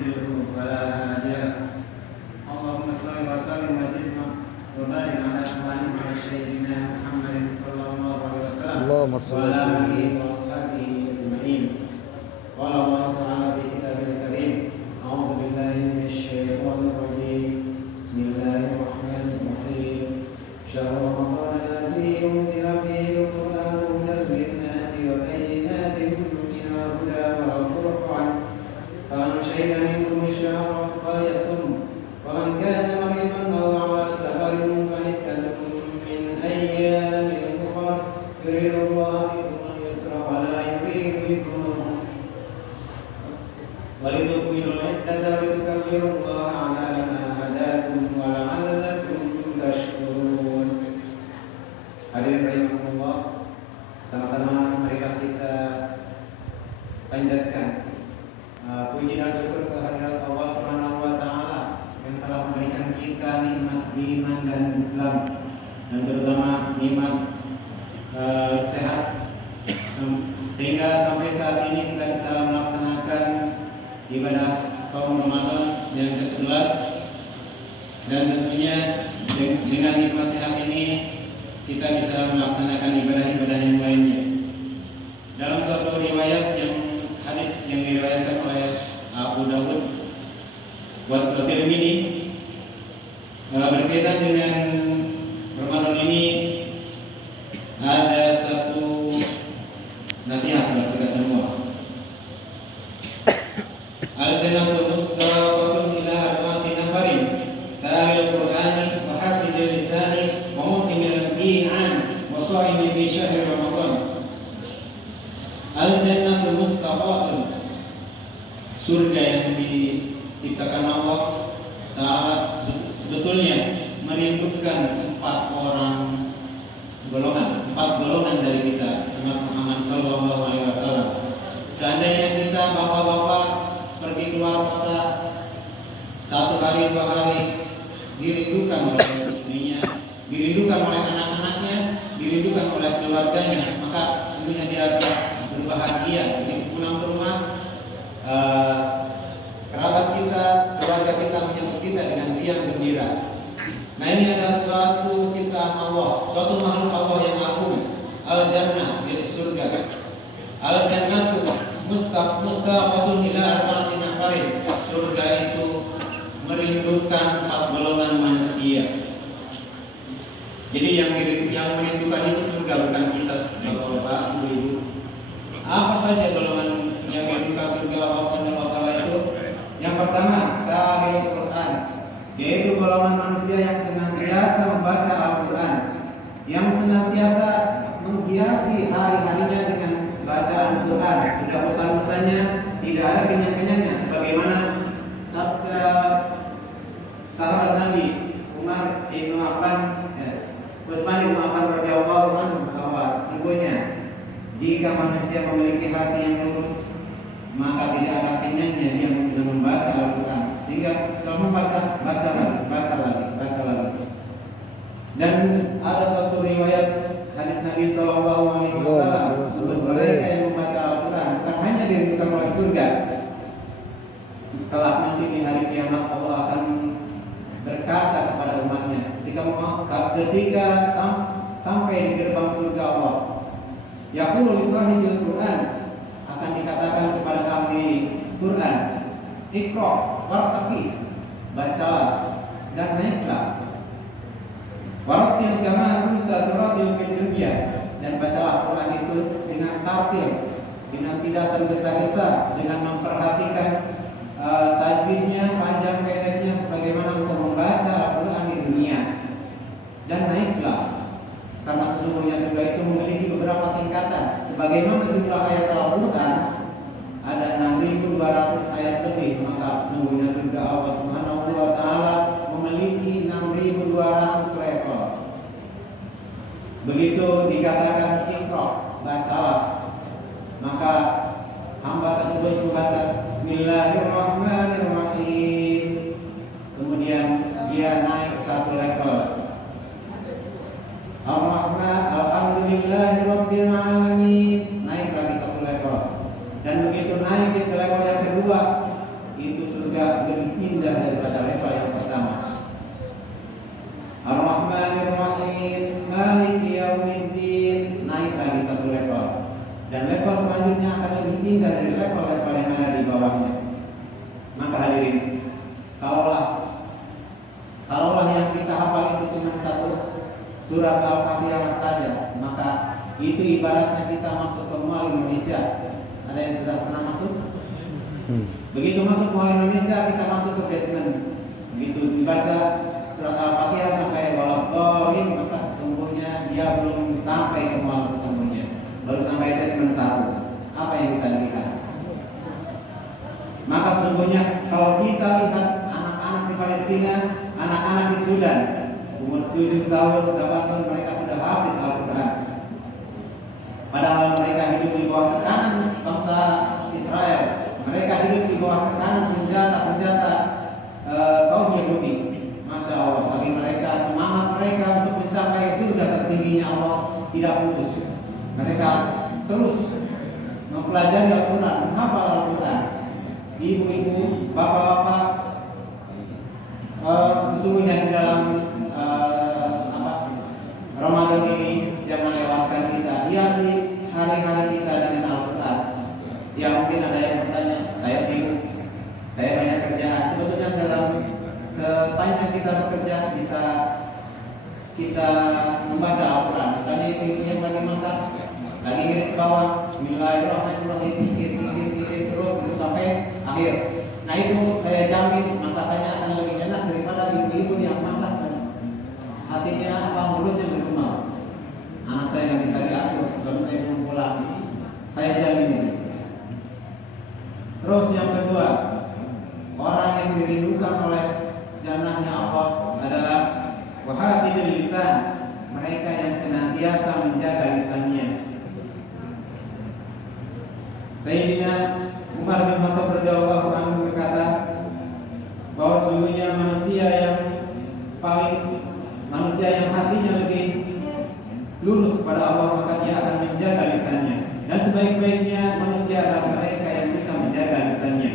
يضلله فلا هادي له. اللهم صل وسلم وزد وبارك على إخواننا سيدنا محمد صلى الله عليه وسلم وعلى آله وأصحابه أجمعين. قال الله تعالى في كتابه الكريم: أعوذ بالله من الشيطان الرجيم. بسم الله الرحمن الرحيم. شهر رمضان الذي أنزل فيه القرآن هدى للناس وبينات من الهدى والفرقان، فمن شهد منكم الشهر فليصم، ومن كان مريضا أو على سفر فعدة من أيام أخر، يريد الله بكم اليسر ولا يريد بكم العسر، ولتكملوا العدة ولتكبروا الله على ما هداكم ولعلكم تشكرون. Hadirin rahimakumullah, pertama-tama marilah kita panjatkan puji dan syukur kehadirat Allah Subhanahu wa taala yang telah memberikan kita nikmat iman dan Islam, dan terutama nikmat sehat, sehingga sampai saat ini kita bisa melaksanakan ibadah saum Ramadan yang ke-11, dan tentunya dengan nikmat sehat ini kita bisa melaksanakan ibadah-ibadah yang lainnya. Dalam suatu riwayat hadis yang diriwayatkan oleh Abu Dawud wa Tirmidzi berkaitan dengan Ramadan ini, ada satu nasihat buat kita semua. Al-jannatu mustaqatun ila arba'ati nafarin, taril Qur'ani wa hafidil lisani wa muqimil din'an wa sha'imi fi syahri Ramadan. Al-jannatu mustaqatun, surga yang diciptakan Allah Ta'ala sebetulnya merindukan empat golongan dari kita, umat Muhammad sallallahu alaihi wasallam. Seandainya kita bapak-bapak pergi keluar kota 1 hari 2 hari, dirindukan oleh istrinya, dirindukan oleh anak-anaknya, dirindukan oleh keluarganya, maka sesungguhnya dia akan berbahagia begitu pulang ke rumah. Kerabat kita, keluarga kita menyambut kita dengan riang gembira. Nah, ini adalah suatu ciptaan Allah, suatu makhluk Allah yang agung. Al-jannah, yaitu surga. Al-jannatu mustaqatun ila arba'ati nafarin. Surga itu merindukan 4 golongan manusia. Jadi yang merindukan itu surga, bukan kita, bapak-bapak, ibu-ibu. Apa saja golongan yang merindukan surga Allah Subhanahu wa taala itu? Yang pertama, qari'ul Quran, yaitu golongan manusia yang senantiasa membaca Al-Quran, yang senantiasa menghiasi hari-harinya dengan bacaan Quran, tidak bosan-bosannya, tidak ada kenyang-kenyangnya, sebagaimana sabda sahabat Nabi Umar bin Utsman bin Affan radhiyallahu anhu, bahwa sesungguhnya jika manusia memiliki hati yang lurus, maka tidak ada kenyangnya dia membaca Al-Quran, sehingga setelah membaca, baca lagi. Dan ada suatu riwayat hadis Nabi Sallallahu Alaihi Wasallam untuk mereka yang membaca Al-Quran bukan hanya dirindukan oleh surga. Setelah nanti di hari kiamat Allah akan berkata kepada umatnya ketika sampai di gerbang surga Allah, yaqulu li sahibil Quran, akan dikatakan kepada ahli Quran, Iqra wartaqi, bacalah dan naiklah. Warattil kama kunta turattil fid dunya, dan bacalah Quran itu dengan tartil, dengan tidak tergesa-gesa, dengan memperhatikan tajwidnya, panjang pendeknya, sebagaimana engkau membaca Al-Quran di dunia. Dan naiklah, karena sesungguhnya surga itu memiliki beberapa tingkatan. Sebagaimana jumlah ayat Al-Quran ada 6.200 ayat lebih, maka sesungguhnya surga Allah Subhanahu wa taala memiliki 6.200 level. Begitu dikatakan Iqra, bacalah, maka hamba tersebut membaca Bismillahirrahmanirrahim, kemudian dia naik 1 level. Ar-Rahman, Alhamdulillahirabbil alamin, naik lagi 1 level. Dan begitu naik ke level yang kedua, itu surga lebih indah daripada level yang pertama. Ar-Rahmanir Rahim, Maliki Yaumiddin, naik lagi satu level. Dan level selanjutnya akan lebih indah dari level-level yang ada di bawahnya. Maka hadirin, kalaulah yang kita hafal itu cuma satu surat Al-Fatihah saja, maka itu ibaratnya kita masuk ke Mall Indonesia. Ada yang sudah pernah masuk? Begitu masuk Mall Indonesia, kita masuk ke basement. Begitu dibaca surat Al-Fatihah sampai waladhdallin, maka sesungguhnya dia belum sampai ke mall sesungguhnya, baru sampai basement 1. Apa yang bisa dilihat? Maka sesungguhnya kalau kita lihat anak-anak di Palestina, anak-anak di Sudan, umur 7 tahun, 8 tahun, mereka sudah hafid Al-Quran. Padahal mereka hidup di bawah tekanan bangsa Israel. Mereka hidup di bawah tekanan senjata kaum Yahudi. Masya Allah. Tapi mereka, semangat mereka untuk mencapai surga tertingginya Allah tidak putus. Mereka terus mempelajari Al-Quran, menghafal Al-Quran. Ibu-ibu, bapak-bapak, sesungguhnya di dalam Ramadan ini jangan lewatkan kita, hiasi hari-hari kita dengan Al-Quran. Ya mungkin ada yang bertanya, saya sibuk, saya banyak kerjaan. Sebetulnya dalam sepanjang kita bekerja bisa kita membaca Al-Quran. Misalnya ibu-ibu yang lagi masak, lagi ngiris bawang, Bismillahirrahmanirrahim, kikis terus itu sampai akhir. Nah itu saya jamin masakannya akan lebih enak daripada ibu-ibu yang masak hatinya mulutnya bergumam. Anak saya nggak bisa diatur, kalau saya belum pulang, saya jamin ini. Terus yang kedua, orang yang dirindukan oleh jannahnya Allah adalah wahafidul lisan, mereka yang senantiasa menjaga lisannya. Sayyidina Umar bin Khattab radhiyallahu anhu berkata bahwa sesungguhnya manusia yang hatinya lebih lurus kepada Allah, maka dia akan menjaga lisannya. Dan sebaik-baiknya manusia adalah mereka yang bisa menjaga lisannya.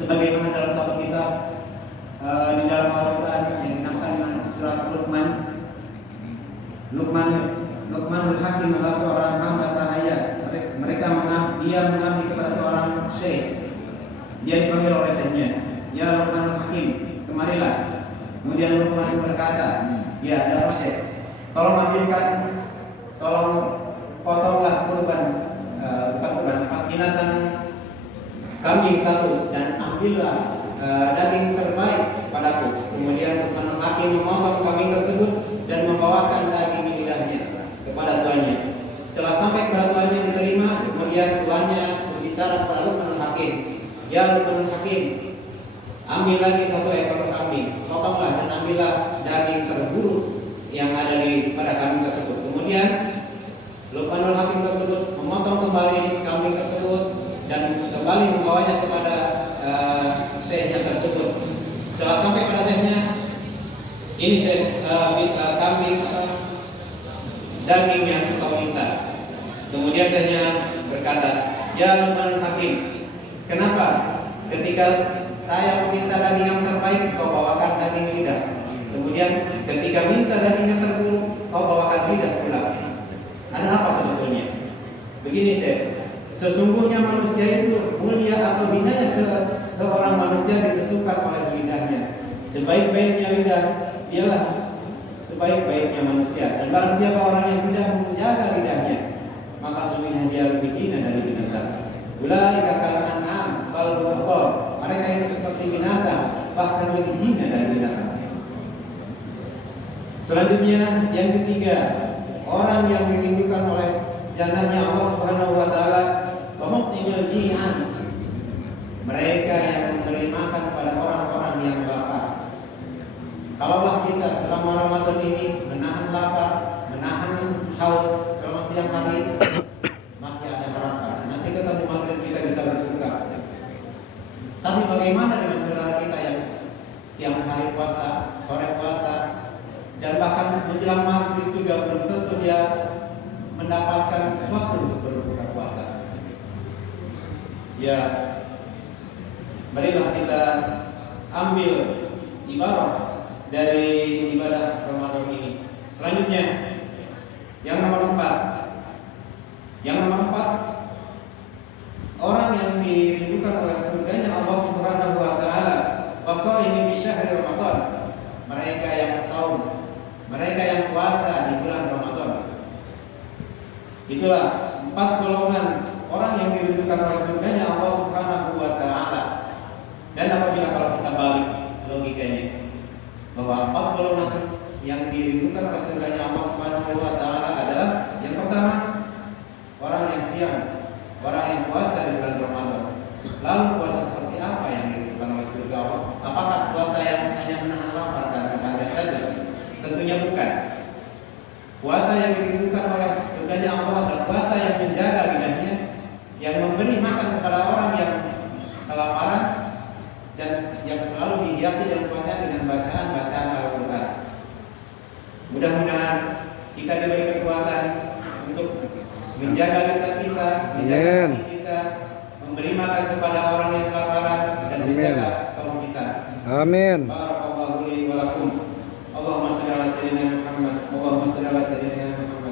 Sebagaimana dalam satu kisah di dalam Al-Quran yang dinamakan dengan surat Luqmanul Hakim adalah seorang hamba sahaya. Dia mengabdi kepada seorang syekh. Dia dipanggil oleh syekhnya, ya Luqmanul Hakim, kemarilah. Kemudian Luqman berkata, ya ada syekh, tolong potonglah binatang kambing 1 dan ambillah daging terbaik padaku. Kemudian Luqmanul Hakim memotong kambing tersebut dan membawakan daging lidahnya kepada tuannya. Setelah sampai kepada tuannya diterima, kemudian tuannya berbicara kepada Luqmanul Hakim, ya Luqmanul Hakim, ambil lagi 1 ekor kambing, potonglah dan ambillah daging terburuk yang ada pada kambing tersebut. Kemudian Luqmanul Hakim tersebut memotong kembali kambing tersebut dan kembali membawanya kepada syekhnya tersebut. Setelah sampai pada syekhnya, ini kambing daging yang kau minta. Kemudian syekhnya berkata, ya Luqmanul Hakim, kenapa ketika saya meminta daging yang terbaik kau bawakan daging lidah, kemudian ketika minta daging yang terburuk kau bawakan lidah pula? Ada apa sebetulnya? Begini Syekh, sesungguhnya manusia itu mulia atau hinanya seorang manusia ditentukan oleh lidahnya. Sebaik-baiknya lidah ialah sebaik-baiknya manusia. Dan barang siapa orang yang tidak menjaga lidahnya, maka sesungguhnya dia lebih hina dari binatang. Ulaika kal'an'am bal hum adall. Mereka itu seperti binatang, bahkan lebih hina dari binatang. Selanjutnya yang ketiga, orang yang dirindukan oleh jannahnya Allah Subhanahu wa taala, pemukmil ji'an. Mereka yang memberi makan pada orang-orang yang lapar. Kalaulah kita selama Ramadan ini menahan lapar, menahan haus selama siang hari, masih ada harapan. Nanti ketemu maghrib kita bisa berbuka. Tapi bagaimana dengan saudara kita yang siang hari puasa, sore puasa, dan bahkan menjelang maghrib juga belum tentu dia mendapatkan sesuatu untuk berbuka puasa? Ya, Marilah kita ambil ibadah dari ibadah Ramadan ini. Selanjutnya, yang nomor 4. Yang nomor 4, orang yang dirindukan oleh surganya Allah Subhanahu wa taala, washaimi fi syahri Ramadan. Mereka yang saum, mereka yang puasa di bulan Ramadan. Itulah 4 golongan orang yang dirindukan oleh surganya Allah Subhanahu wa taala. Dan apabila kalau kita balik logikanya bahwa 4 golongan yang dirindukan oleh surganya Allah Subhanahu wa taala adalah yang pertama, orang yang siang, orang yang puasa di bulan Ramadan. Lalu puasa seperti apa yang dirindukan oleh surga Allah? Apakah puasa yang hanya menahan lapar dan dahaga saja? Tentunya bukan. Puasa yang dirindukan oleh surganya Allah adalah puasa yang menjaga lidahnya, yang memberi makan kepada orang yang kelaparan, dan yang selalu dihiasi dalam puasa dengan bacaan-bacaan Al-Quran. Mudah-mudahan kita diberi kekuatan untuk menjaga lisan kita, menjaga hati kita, memberi makan kepada orang yang kelaparan, dan menjaga saum kita. Amin. Barakallahu li wa lakum. Allahumma shalli ala sayyidina Muhammad. Allahumma shalli ala sayyidina Muhammad.